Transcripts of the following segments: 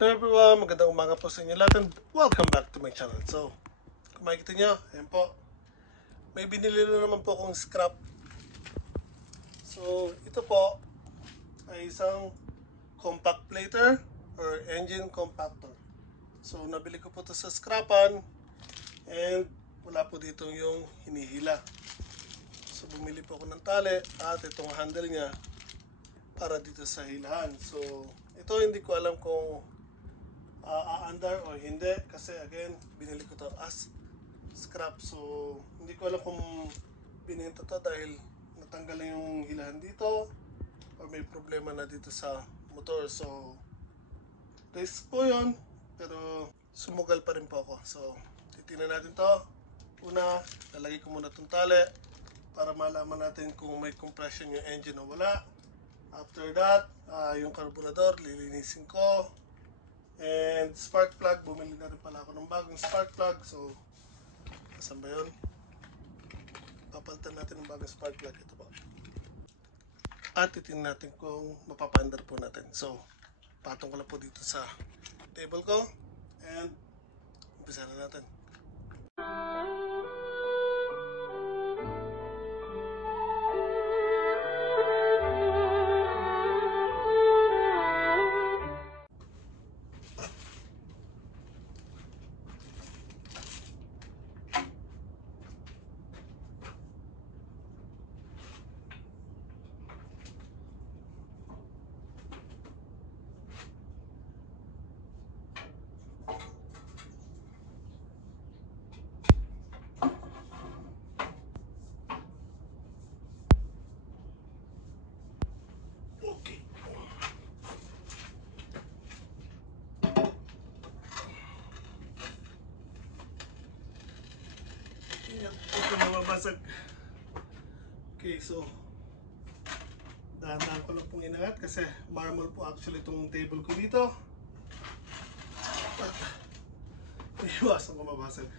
Hello everyone, magandang umaga po sa inyo lahat and welcome back to my channel. So, kung makikita nyo, ayan po, may binili na naman po akong scrap. So, ito po ay isang compact plater or engine compactor. So, nabili ko po ito sa scrapan and wala po dito yung hinihila. So, bumili po ako ng tali at itong handle niya para dito sa hilahan. So, ito hindi ko alam kung aandar o hindi kasi again binili ko to as scrap, so hindi ko alam kung bininta to dahil natanggal na yung hilahan dito or may problema na dito sa motor. So risk po yun, pero sumugal pa rin po ako. So titingnan natin to. Una, lalagay ko muna tong tali para malaman natin kung may compression yung engine o wala. After that, yung carburetor lilinisin ko. And spark plug, bumili na rin pala ako ng bagong spark plug. So, saan ba yun? Papalitan natin ng bagong spark plug. Ito po. At titingnan natin kung mapapandar po natin. So, patong ko lang po dito sa table ko. And, umpisa na natin. Ito na mabasag. Okay, so dahan-dahan ko lang pong inangat kasi marble po actually itong table ko dito. Iwasan ko mabasag.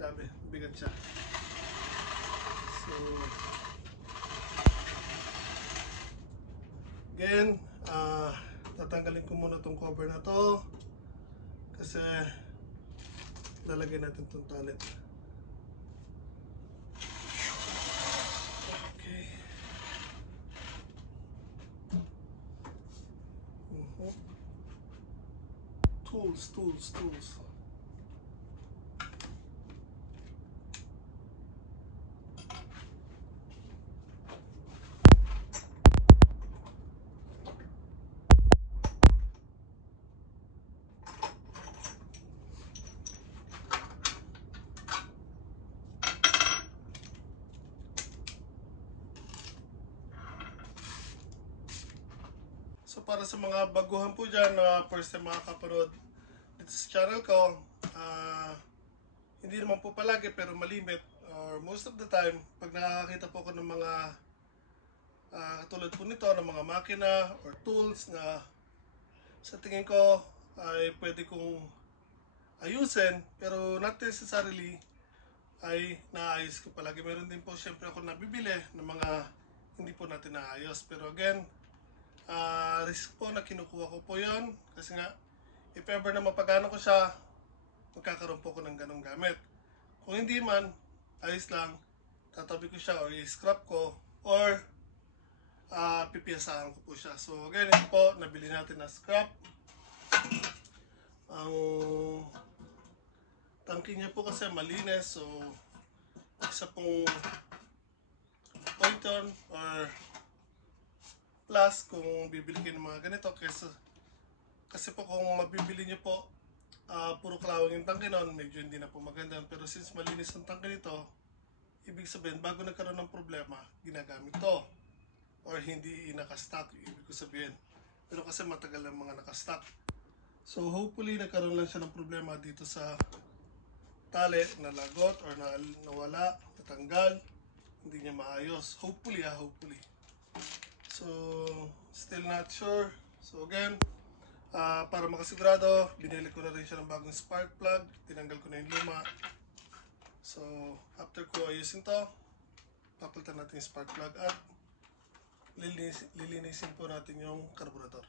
Grabe, bigat siya. So again, tatanggalin ko muna itong cover na to kasi lalagyan natin itong tali. Tools. So para sa mga baguhan po dyan na first time makakapanood dito sa channel ko, hindi naman po palagi pero malimit or most of the time pag nakakita po ako ng mga katulad po nito ng mga makina or tools na sa tingin ko ay pwede kong ayusin pero not necessarily ay naayos ko palagi. Meron din po syempre ako nabibili ng mga hindi po natin naayos, pero again risk po na kinukuha ko po yon kasi nga if ever na mapagano ko siya, magkakaroon po ko ng ganong gamit. Kung hindi man, ayos lang, tatabi ko siya or i-scrap ko or pipiyasahan ko po siya. So again, ito po, nabili natin na scrap. Ang tangke niya po kasi malinis, so isa pong pointon or plus kung bibili kayo ng mga ganito kasi po kung mabibili nyo po puro kalawang yung tangke nun, medyo hindi na po maganda. Pero since malinis ang tangke nito, ibig sabihin bago nagkaroon ng problema ginagamit to or hindi nakastock, ibig ko sabihin. Pero kasi matagal lang mga nakastock, so hopefully nagkaroon lang siya ng problema dito sa tali, nalagot or nawala, natanggal, hindi niya maayos. Hopefully. So, still not sure. So again, para makasigurado, binili ko na rin siya ng bagong spark plug. Tinanggal ko na yung luma. So, after ko ayusin to, papalitan natin yung spark plug at lilinisin po natin yung carburetor.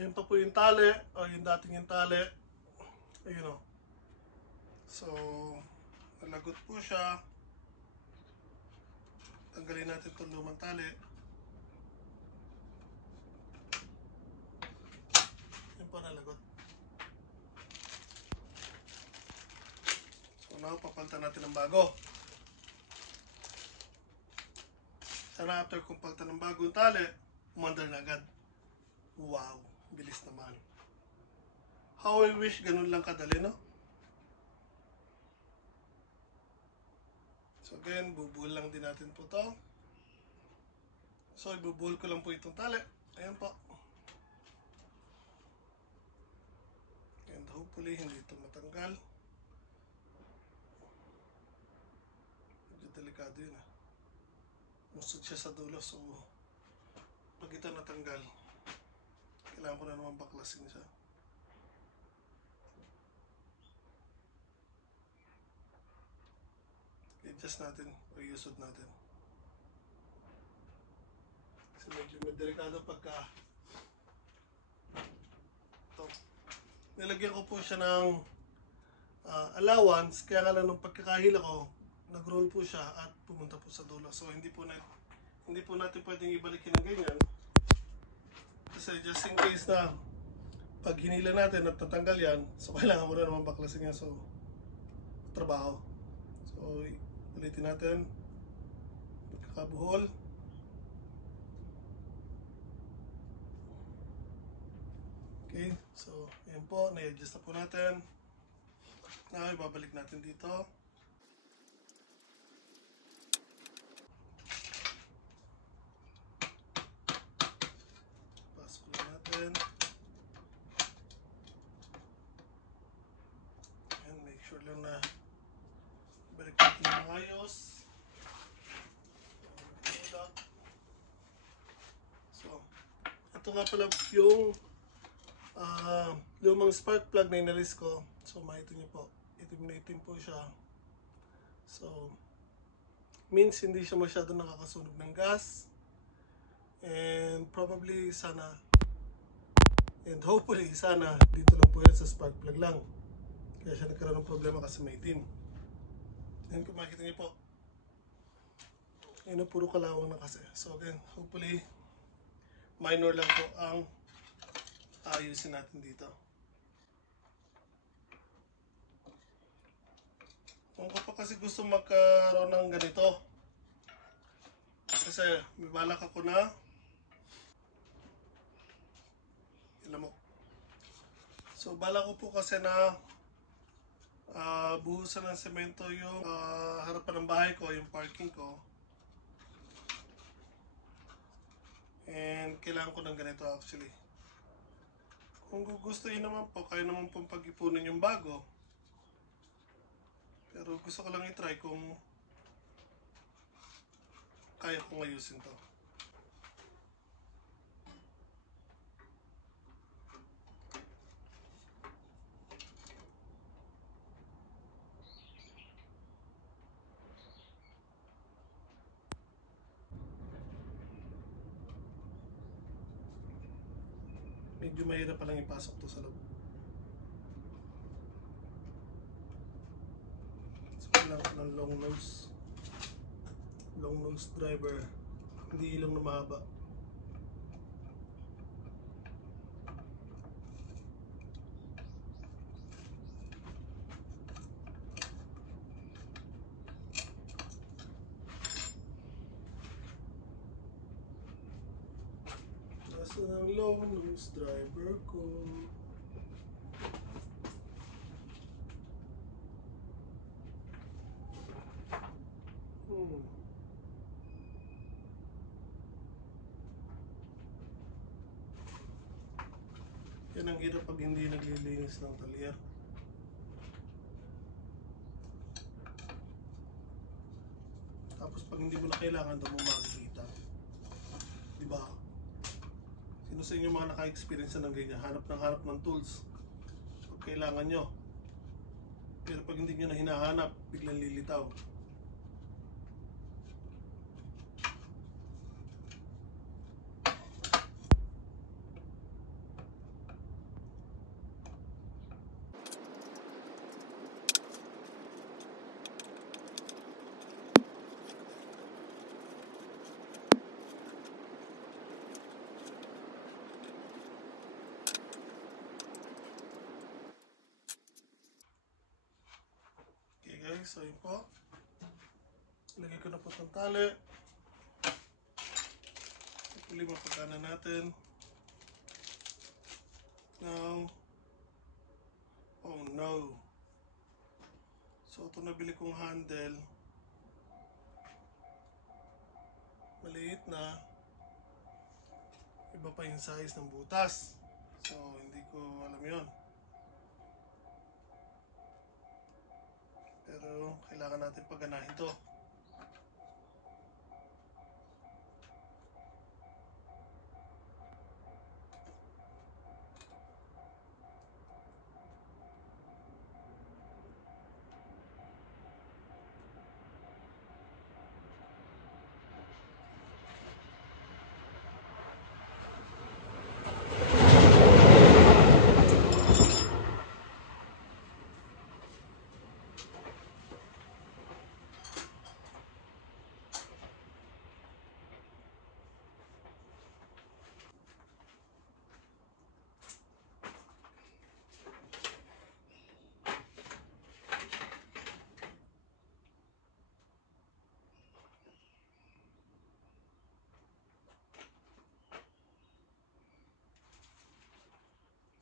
Ayun pa po yung tali, o yung dating yung tali. Ayun o. So, nalagot po siya. Tanggalin natin itong lumang tali. Yun po nalagot. So, now, papalitan natin ng bago. Sana after kung palitan ng bagong tali, umandar na agad. Wow, bilis naman. How I wish ganun lang kadali, no? So again, bubuhol lang din natin po to. So ibubuhol ko lang po itong tali. Ayan po. And hopefully hindi ito matanggal. Medyo delikado yun ah. Musod siya sa dulo, so pag ito natanggal, kailangan ko na naman baklasin siya. I-adjust natin o i-usod natin. Kasi medyo delikado pagka ito. Nilagyan ko po siya ng allowance, kaya nga lang nung pagkakahila ko, nag-roll po siya at pumunta po sa dulo. So hindi po natin pwedeng ibalikin ng ganyan. Kasi just in case na pag hinila natin at tatanggal yan, so kailangan mo na naman baklasin yan. So, trabaho. So, ulitin natin. Magkakabuhol. Okay, so yan po, na-adjust na po natin. Now, ibabalik natin dito. Pasok natin. And make sure lang na balik natin yung ayos. So, ito nga pala yung lumang spark plug na inalis ko. So, makita nyo po, itim na itim po siya. So, means hindi siya masyado nakakasunog ng gas. And probably sana, and hopefully sana, dito lang po yan sa spark plug lang. Kaya siya nagkaroon ng problema kasi may itim. And kung makita nyo po, yun na puro kalawang na kasi. So again, hopefully, minor lang po ang ayusin natin dito. Kung ko pa kasi gusto magkaroon ng ganito, kasi may balak ako na ilan mo. So balak ko po kasi na buhusan ng semento yung harapan ng bahay ko, yung parking ko. And kailangan ko ng ganito actually. Kung gugustuhin naman po, kaya naman pong pag-ipunin yung bago. Pero gusto ko lang i-try kung kaya kong ayusin to. Medyo mahirap palang ipasok to sa loob. So, kailangan ko ng long nose driver, hindi ilong na mahaba. Nasa ng long nose driver ko. Yan ang hirap pag hindi naglilinis ng talyer. Tapos pag hindi mo na kailangan, doon mo makikita. Diba? Sino sa inyo mga naka-experience na ng ganyan? Hanap ng tools pag kailangan nyo. Pero pag hindi nyo na hinahanap, biglang lilitaw. so yun po. Ilagay ko na po itong tali. Hopefully mapagana natin. Now, oh no. So ito nabili kong handle. Maliit na. Iba pa yung size ng butas. So hindi ko alam yun. Pero kailangan natin paganahin to.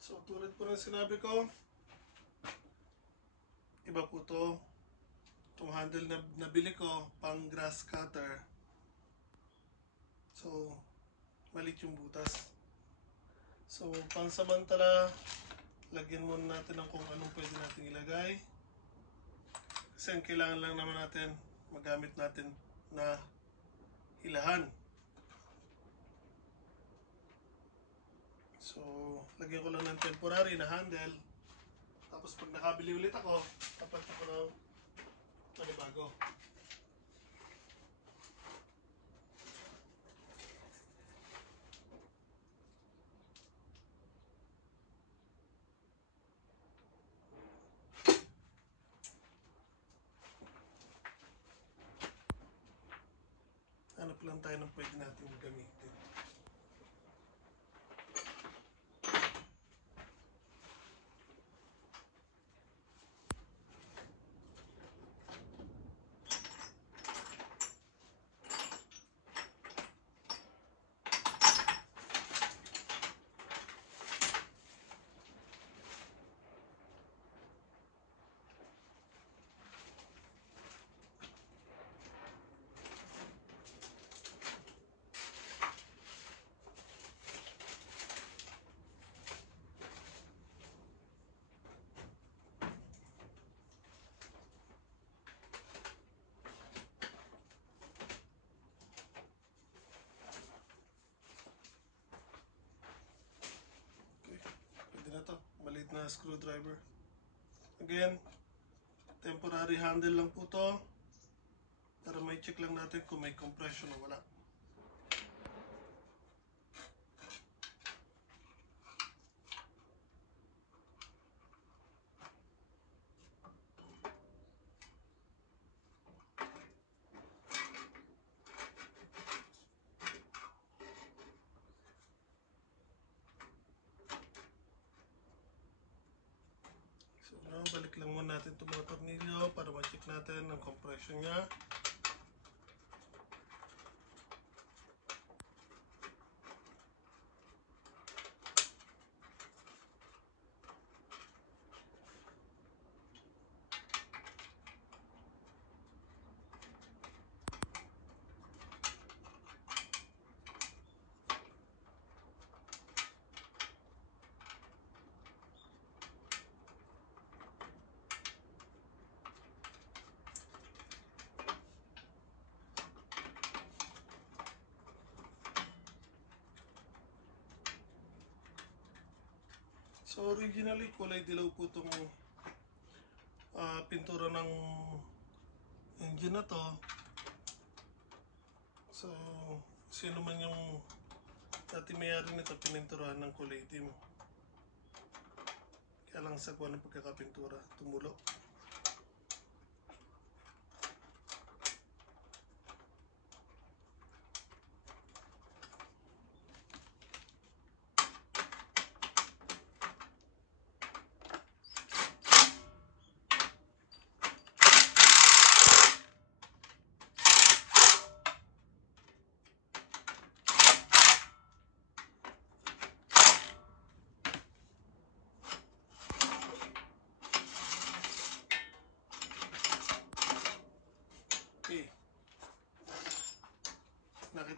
So tulad po ng sinabi ko, iba po to. Itong handle na nabili ko, pang grass cutter. So, maliit yung butas. So, pansamantala, lagyan muna natin ng kung anong pwede natin ilagay. Kasi ang kailangan lang naman natin, magamit natin na hilahan. So, lagyan ko lang ng temporary na handle. Tapos pag nakabili ulit ako, tapat ako ng panibago. Hanap lang tayo ng pwede natin gamitin. Maliit na screwdriver. Again, temporary handle lang po to. Para may check lang natin kung may compression o wala. Balik lang muna natin itong mga tornilyo para ma-check natin ang compression nya. So originally kulay dilaw po itong pintura ng engine na to. So sino man yung dati mayari nito pininturahan ng kulay itim. Kaya lang sa kuha ng pagkakapintura tumulo.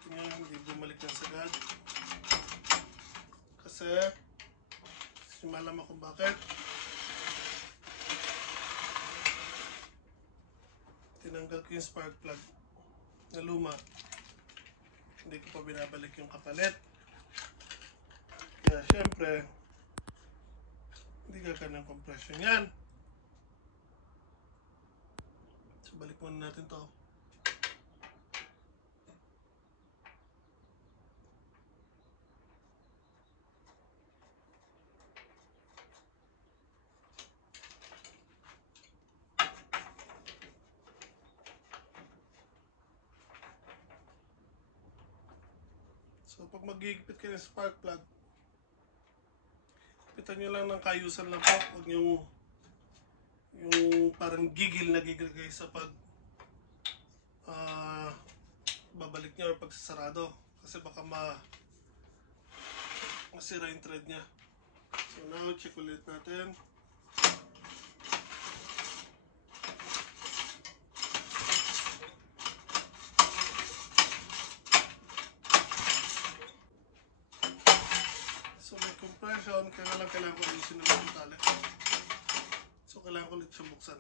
Kita nyo, hindi bumalik ng sagad. Kasi, malaman kung bakit. Tinanggal ko yung spark plug na luma. Hindi ko pa binabalik yung kapalit. Kaya syempre, hindi gagana ng compression yan. So balik muna natin to. So pag magigipit kayo ng spark plug, pitan nyo lang ng kayusan lang po. Huwag yung parang gigil na gigil kayo sa pag babalik niya or pagsasarado. Kasi baka masira yung thread niya. So now, check ulit natin. So may compression, kailangan ko ayusin na lang yung tali. So kailangan ko ulit siya buksan.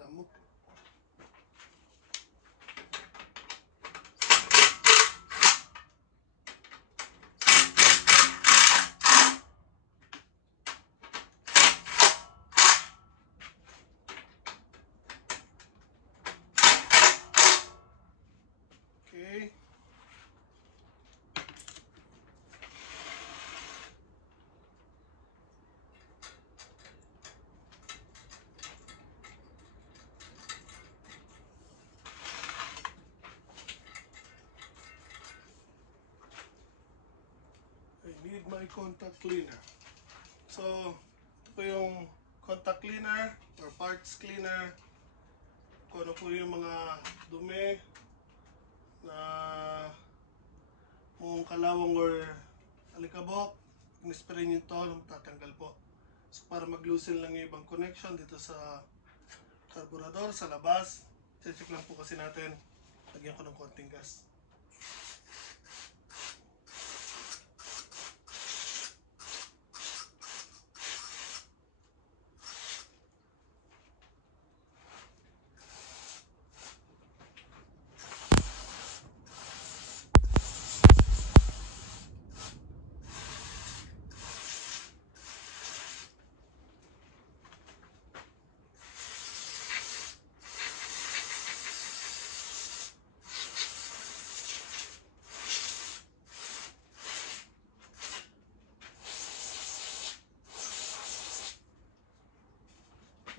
Lamok. Okay. I need my contact cleaner. So, ito po yung contact cleaner or parts cleaner. Kung ano po yung mga dumi na mong kalawang or alikabok, in-spray nyo ito, tatanggal po. So, para mag-loosen lang yung ibang connection dito sa carburetor, sa labas. Check lang po kasi natin. Lagyan ko ng konting gas.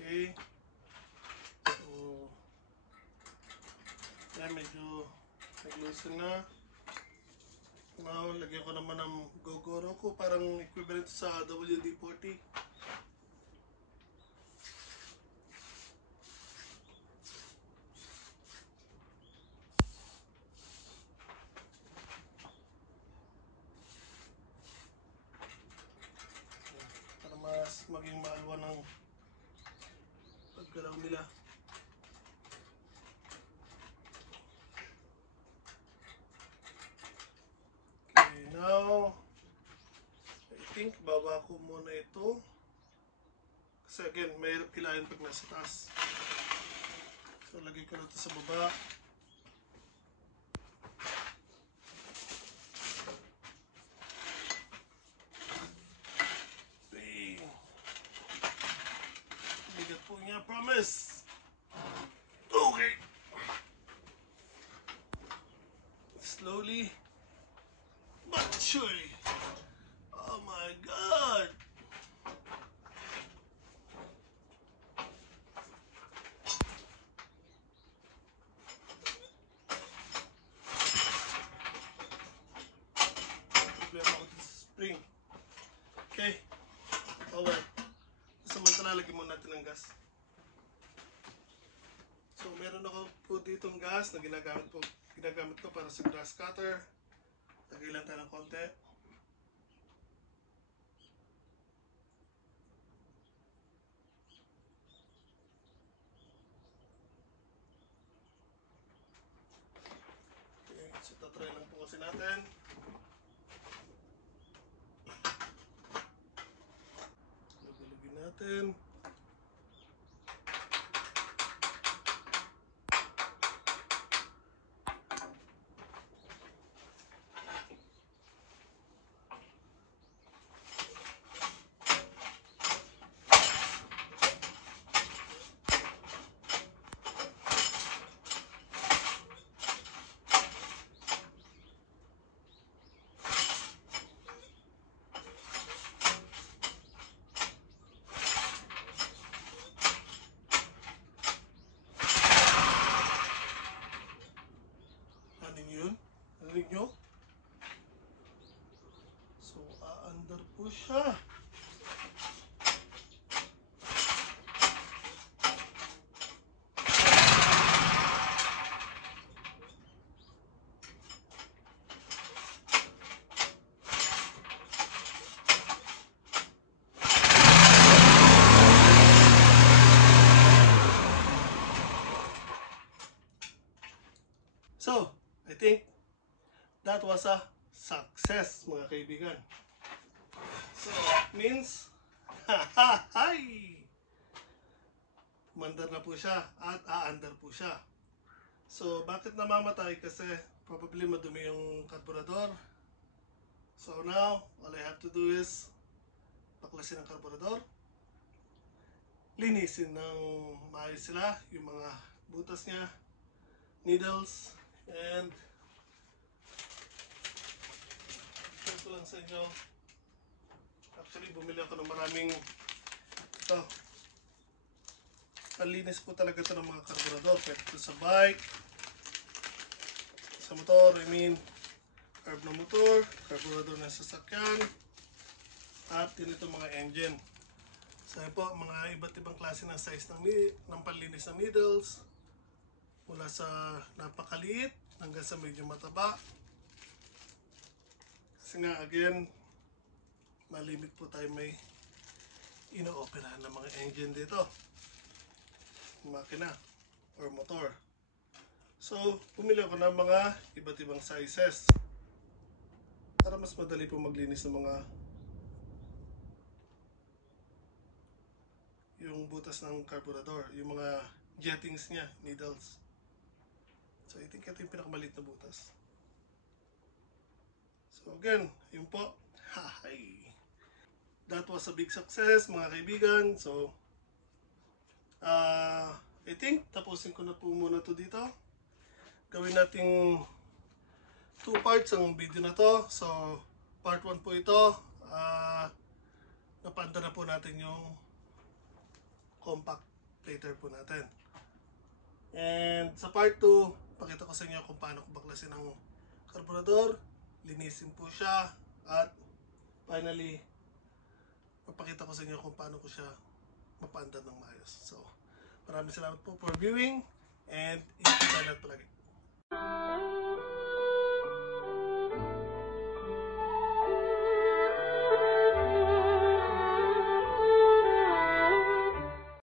Okay. So, yan, medyo nag-loosen na. Now, lagyan ko naman ng Gogoro ko, parang equivalent sa WD-40. Para mas maging maalwa ng paggalaw nila. Okay, now, I think baba ko muna ito. Kasi again, mahirap kilain pag nasa taas. So, lagay ko na ito sa baba. Bang! Bigat po niya, promise! Okay! Slowly, but surely. Oh my God! Problema ko dito sa spring. Okay. Alright. Samantala, lagyan muna natin ng gas. So, meron ako po ditong gas na ginagamit ko para sa grass cutter. Lagay lang tayo ng konti. Okay, so tatry lang po kasi natin. Lagyan natin. Narinig nyo? So, aandar po siya. So, I think that was a success, mga kaibigan. So, means, hi! Mandar na po siya at aandar po siya. So, bakit namamatay? Kasi probably madumi yung karburador. So now, all I have to do is baklasin ang karburador. Linisin ng maayos sila, yung mga butas niya, needles, and share ko lang sa inyo. Actually, bumili ako ng maraming ito. Palinis po talaga ito ng mga karburador. Pwede ito sa bike, sa motor, carb ng motor, karburador ng sasakyan, at dito mga engine. So yun po, mga iba't ibang klase ng size ng panlinis ng needles. Mula sa napakaliit hanggang sa medyo mataba. Kasi nga again, malimit po tayo may ino-operahan ng mga engine dito. Makina or motor. So, pumili ako ng mga iba't ibang sizes para mas madali po maglinis ng mga yung butas ng carburetor, yung mga jettings niya, needles. So, I think ito yung pinakamaliit na butas. So, again, yun po. Hi! That was a big success, mga kaibigan. So, I think tapusin ko na po muna to dito. Gawin nating 2 parts ang video na to. So, part 1 po ito. Napanda na po natin yung compact plater po natin. And sa part 2, pakita ko sa inyo kung paano ko baklasin ang karburador, linisin po siya, at finally, papakita ko sa inyo kung paano ko siya mapaandar ng maayos. So, maraming salamat po for viewing and ingat palagi.